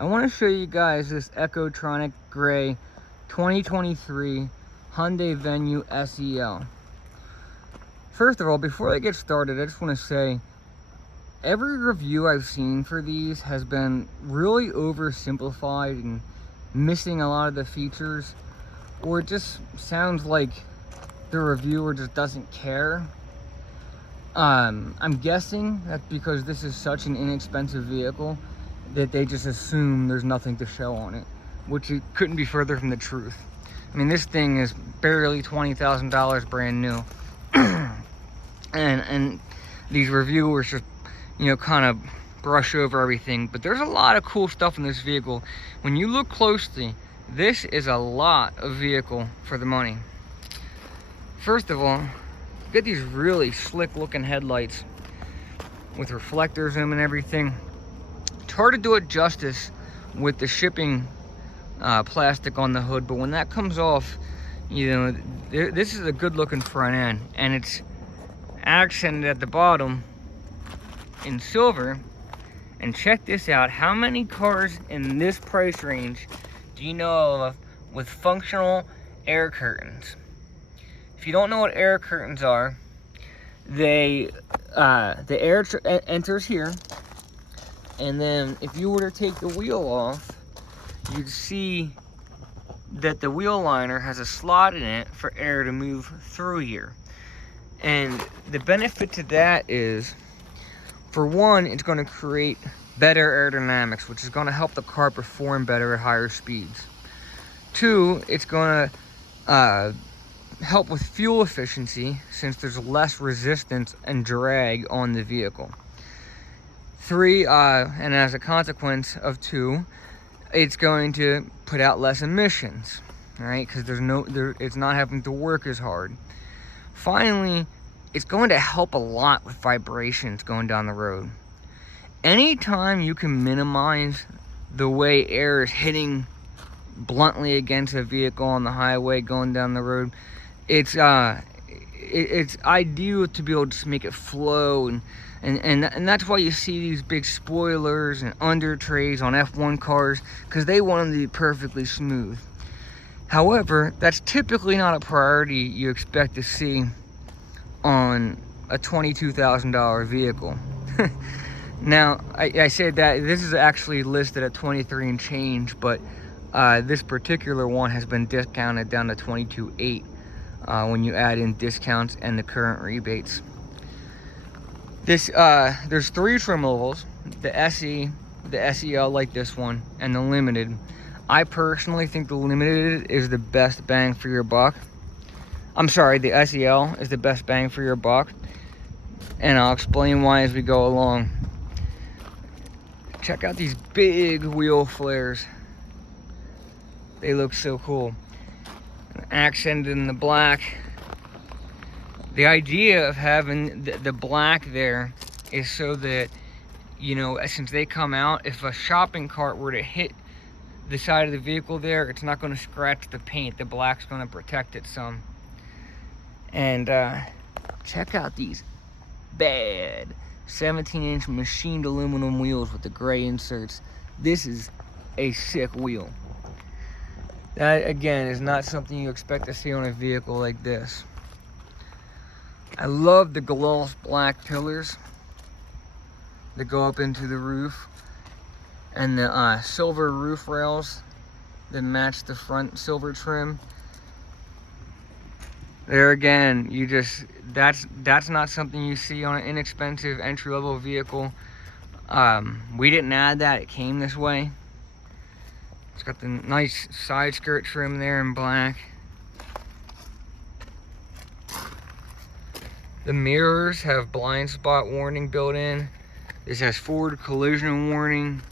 I want to show you guys this Ecotronic Gray 2023 Hyundai Venue SEL. First of all, before I get started, I just want to say every review I've seen for these has been really oversimplified and missing a lot of the features, or it just sounds like the reviewer just doesn't care. I'm guessing that because this is such an inexpensive vehicle that they just assume there's nothing to show on it, which it couldn't be further from the truth. I mean, this thing is barely $20,000 brand new. and these reviewers just, kind of brush over everything, but there's a lot of cool stuff in this vehicle. When you look closely, this is a lot of vehicle for the money. First of all, you get these really slick looking headlights with reflectors in them and everything. It's hard to do it justice with the shipping plastic on the hood, but when that comes off, this is a good looking front end, and it's accented at the bottom in silver. And check this out, how many cars in this price range do you know of with functional air curtains? If you don't know what air curtains are, the air enters here, and then if you were to take the wheel off, you'd see that the wheel liner has a slot in it for air to move through here. And the benefit to that is, for one, it's going to create better aerodynamics, which is going to help the car perform better at higher speeds. Two, it's going to help with fuel efficiency, since there's less resistance and drag on the vehicle. Three, and as a consequence of two, it's going to put out less emissions, right? Because it's not having to work as hard. Finally, it's going to help a lot with vibrations going down the road. Anytime you can minimize the way air is hitting bluntly against a vehicle on the highway going down the road, it's ideal to be able to just make it flow, and that's why you see these big spoilers and under trays on F1 cars, because they want them to be perfectly smooth. However, that's typically not a priority you expect to see on a $22,000 vehicle. Now, I said that this is actually listed at 23 and change, but this particular one has been discounted down to 22.8 when you add in discounts and the current rebates. There's three trim levels: the SE, the SEL like this one, and the Limited. I personally think the Limited is the best bang for your buck. I'm sorry, the SEL is the best bang for your buck, and I'll explain why as we go along. Check out these big wheel flares. They look so cool. Accented in the black. The idea of having the black there is so that, since they come out, if a shopping cart were to hit the side of the vehicle there, it's not going to scratch the paint. The black's going to protect it some. And check out these bad 17-inch machined aluminum wheels with the gray inserts. This is a sick wheel. That, again, is not something you expect to see on a vehicle like this. I love the gloss black pillars that go up into the roof, and the silver roof rails that match the front silver trim. There again, that's not something you see on an inexpensive entry-level vehicle. We didn't add that, it came this way. It's got the nice side skirt trim there in black. The mirrors have blind spot warning built in. This has forward collision warning.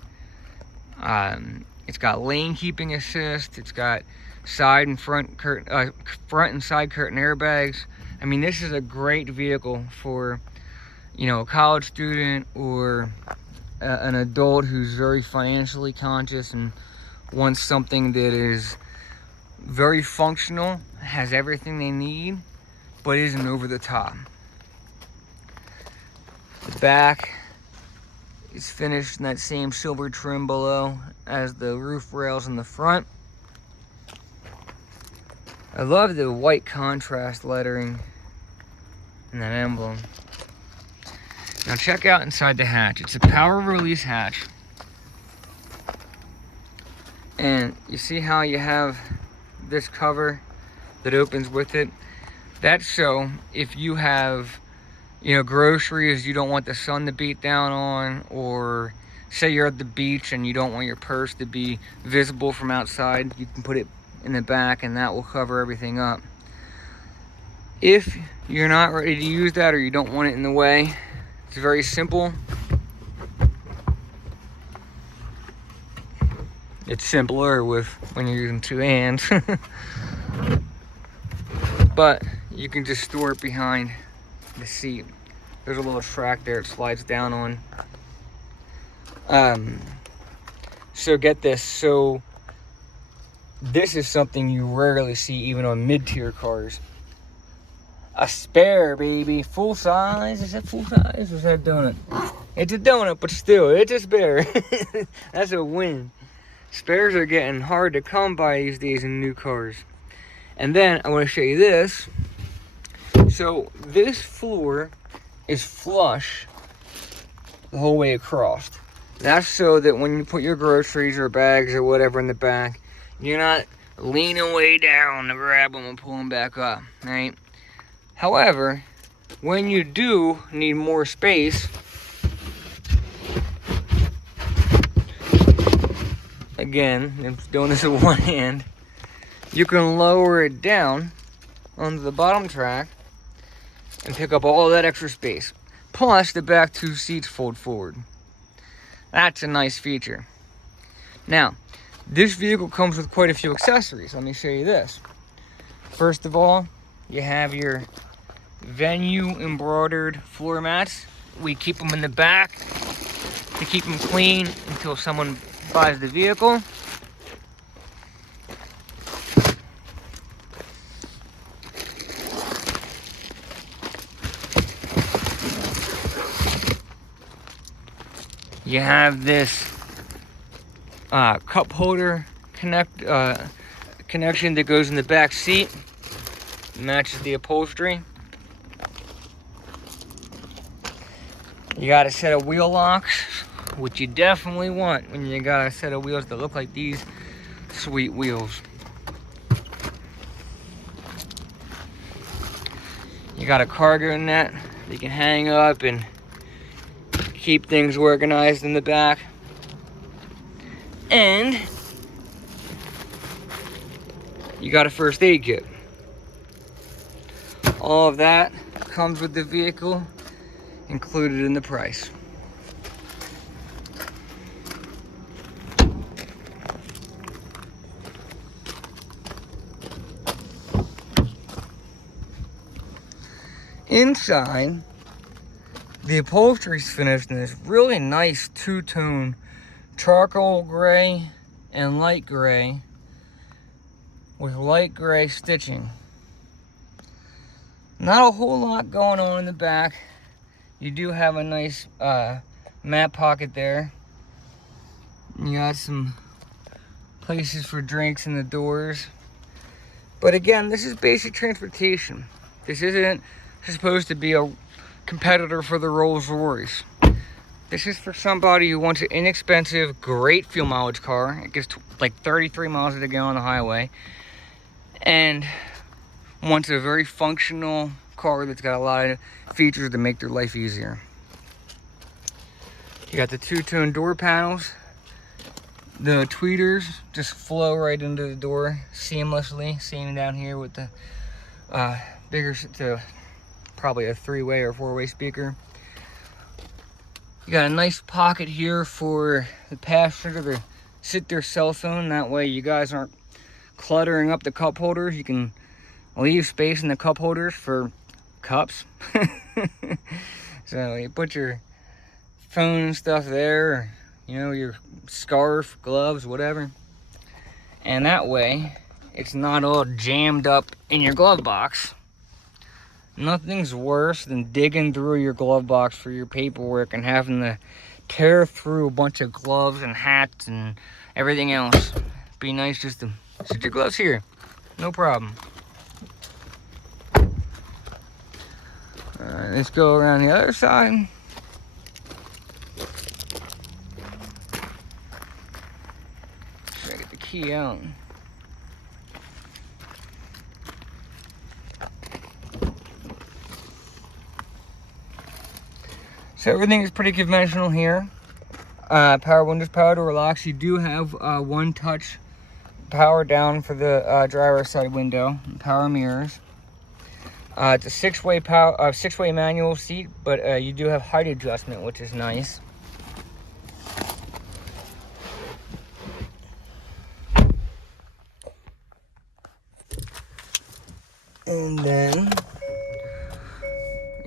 It's got lane keeping assist. It's got side and front and side curtain airbags. I mean, this is a great vehicle for, a college student or an adult who's very financially conscious and wants something that is very functional, has everything they need, but isn't over the top. The back It's finished in that same silver trim below as the roof rails in the front. I love the white contrast lettering and that emblem. Now check out inside the hatch. It's a power release hatch. And you see how you have this cover that opens with it? That's so if you have, you know, groceries you don't want the sun to beat down on, or say you're at the beach and you don't want your purse to be visible from outside, you can put it in the back and that will cover everything up. If you're not ready to use that or you don't want it in the way, it's very simple. It's simpler with when you're using two hands. But you can just store it behind the seat. There's a little track there it slides down on. So get this. So this is something you rarely see even on mid-tier cars. A spare, baby. Full size. Is that full size or is that a donut? It's a donut, but still, it's a spare. That's a win. Spares are getting hard to come by these days in new cars. And then I want to show you this. So this floor is flush the whole way across. That's so that when you put your groceries or bags or whatever in the back, you're not leaning way down to grab them and pull them back up, right? However, when you do need more space, again, I'm doing this with one hand, you can lower it down onto the bottom track and pick up all that extra space. Plus, the back two seats fold forward. That's a nice feature. Now, this vehicle comes with quite a few accessories. Let me show you this. First of all, you have your Venue embroidered floor mats. We keep them in the back to keep them clean until someone buys the vehicle. You have this cup holder connection that goes in the back seat. Matches the upholstery. You got a set of wheel locks, which you definitely want when you got a set of wheels that look like these sweet wheels. You got a cargo net that you can hang up and keep things organized in the back. And you got a first aid kit. All of that comes with the vehicle, included in the price. Inside, the upholstery's finished in this really nice two-tone charcoal gray and light gray with light gray stitching. Not a whole lot going on in the back. You do have a nice mat pocket there. You got some places for drinks in the doors. But again, this is basic transportation. This isn't supposed to be a competitor for the Rolls-Royce. This is for somebody who wants an inexpensive, great fuel mileage car. It gets like 33 miles to go on the highway. And wants a very functional car that's got a lot of features to make their life easier. You got the two-tone door panels. The tweeters just flow right into the door seamlessly. Same down here with the probably a three-way or four-way speaker. You got a nice pocket here for the passenger to sit their cell phone. That way you guys aren't cluttering up the cup holders. You can leave space in the cup holders for cups. So you put your phone and stuff there, or, you know, your scarf, gloves, whatever. And that way, it's not all jammed up in your glove box. Nothing's worse than digging through your glove box for your paperwork and having to tear through a bunch of gloves and hats and everything else. Be nice just to sit your gloves here, no problem. Alright, let's go around the other side. Try to get the key out. So everything is pretty conventional here. Power windows, power door locks. You do have one touch power down for the driver's side window. Power mirrors. It's a six-way manual seat, but you do have height adjustment, which is nice. And then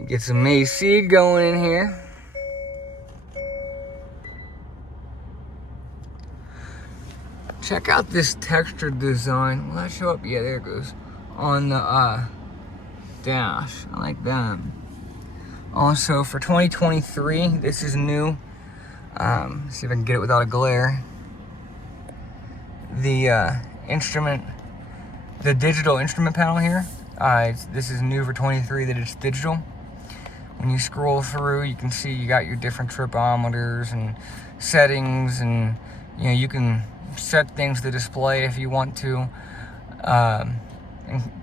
get some AC going in here. Check out this textured design. Will that show up? Yeah, there it goes. On the dash. I like that. Also, for 2023, this is new. See if I can get it without a glare. The digital instrument panel here. This is new for 23, that it's digital. When you scroll through, you can see you got your different tripometers and settings, and you can set things to display if you want to, and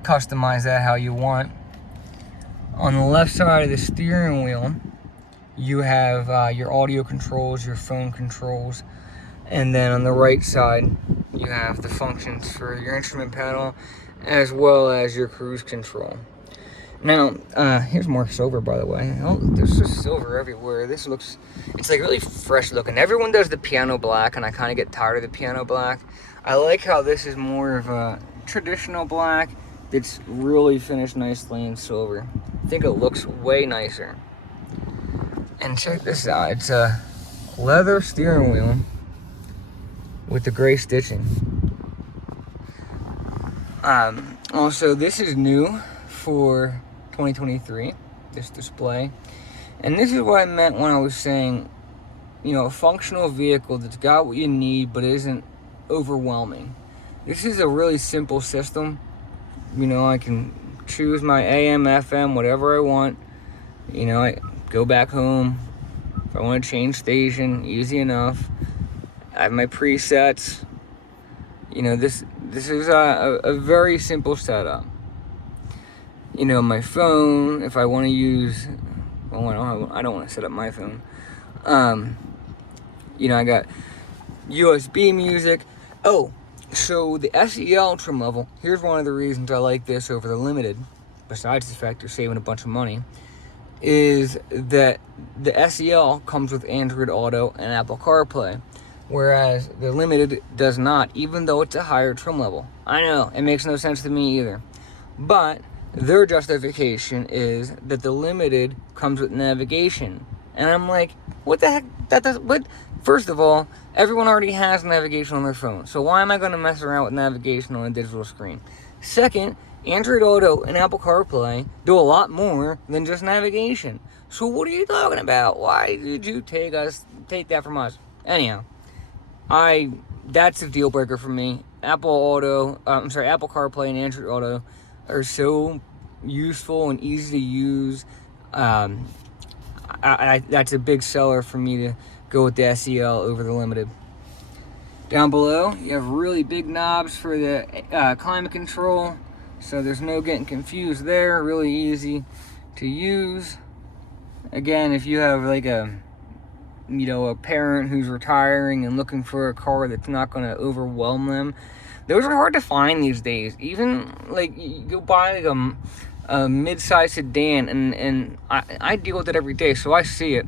customize that how you want. On the left side of the steering wheel, you have your audio controls, your phone controls, and then on the right side, you have the functions for your instrument panel as well as your cruise control. Now, here's more silver, by the way. Oh, there's just silver everywhere. It's like really fresh looking. Everyone does the piano black, and I kind of get tired of the piano black. I like how this is more of a traditional black that's really finished nicely in silver. I think it looks way nicer. And check this out. It's a leather steering wheel with the gray stitching. Also, this is new for 2023, this display. And this is what I meant when I was saying, a functional vehicle that's got what you need but isn't overwhelming. This is a really simple system. I can choose my AM, FM, whatever I want. I go back home. If I want to change station, easy enough. I have my presets. This is a very simple setup. My phone, if I want to use, I don't want to set up my phone. I got USB music. Oh, so the SEL trim level, here's one of the reasons I like this over the Limited, besides the fact you're saving a bunch of money, is that the SEL comes with Android Auto and Apple CarPlay, whereas the Limited does not, even though it's a higher trim level. I know, it makes no sense to me either. But their justification is that the Limited comes with navigation. And I'm like, what the heck? First of all, everyone already has navigation on their phone. So why am I going to mess around with navigation on a digital screen? Second, Android Auto and Apple CarPlay do a lot more than just navigation. So what are you talking about? Why did you take that from us? Anyhow, that's a deal breaker for me. Apple CarPlay and Android Auto are so useful and easy to use. That's a big seller for me to go with the SEL over the Limited. Down below, you have really big knobs for the climate control, so there's no getting confused there. Really easy to use. Again, if you have like a parent who's retiring and looking for a car that's not going to overwhelm them, those are hard to find these days. Even like you go buy like a mid-size sedan, and I deal with it every day, so I see it.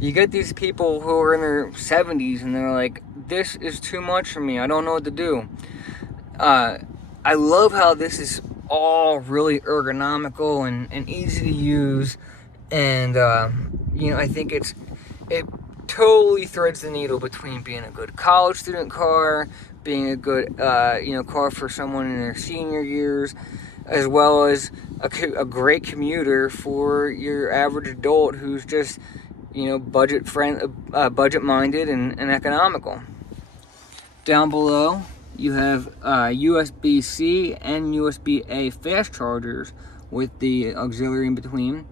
You get these people who are in their 70s and they're like, this is too much for me, I don't know what to do. I love how this is all really ergonomical and easy to use, and I think it totally threads the needle between being a good college student car, being a good car for someone in their senior years, as well as a great commuter for your average adult who's just you know, budget minded and economical. Down below, you have USB-C and USB-A fast chargers with the auxiliary in between.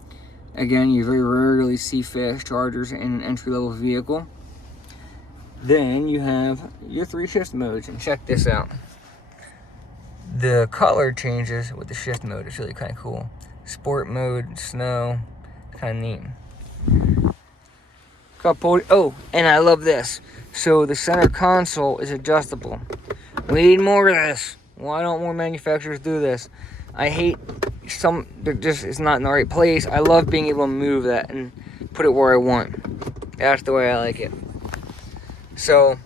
Again, you very rarely see fast chargers in an entry-level vehicle. Then you have your 3 shift modes, and check this out. The color changes with the shift mode. It's really kind of cool. Sport mode, snow, kind of neat. Oh, and I love this. So the center console is adjustable. We need more of this. Why don't more manufacturers do this? I hate it's not in the right place. I love being able to move that and put it where I want. That's the way I like it. So,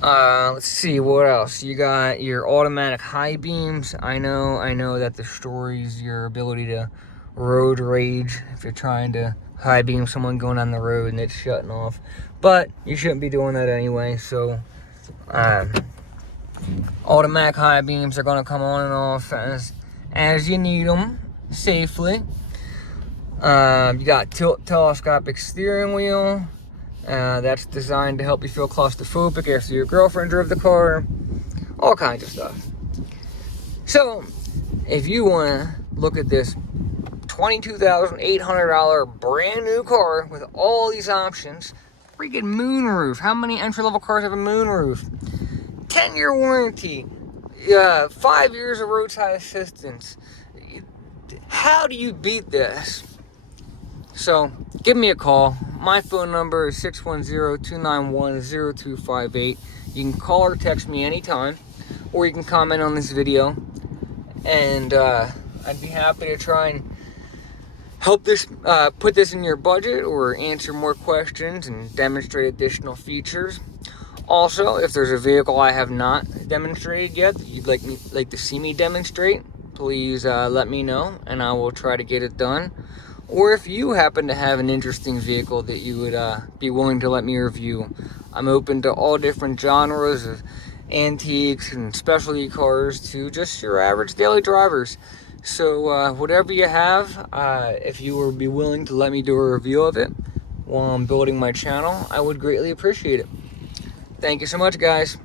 let's see, what else? You got your automatic high beams. I know that destroys your ability to road rage if you're trying to high beam someone going on the road and it's shutting off. But you shouldn't be doing that anyway, so automatic high beams are going to come on and off as you need them safely. You got telescopic steering wheel. That's designed to help you feel claustrophobic after your girlfriend drove the car. All kinds of stuff. So, if you want to look at this $22,800 brand new car with all these options, freaking moonroof. How many entry-level cars have a moonroof? 10-year warranty, 5 years of roadside assistance. How do you beat this? So, give me a call. My phone number is 610-291-0258. You can call or text me anytime, or you can comment on this video, and I'd be happy to try and help put this in your budget, or answer more questions and demonstrate additional features. Also, if there's a vehicle I have not demonstrated yet that you'd like to see me demonstrate, please let me know, and I will try to get it done. Or if you happen to have an interesting vehicle that you would be willing to let me review, I'm open to all different genres of antiques and specialty cars to just your average daily drivers. So whatever you have, if you would be willing to let me do a review of it while I'm building my channel, I would greatly appreciate it. Thank you so much, guys.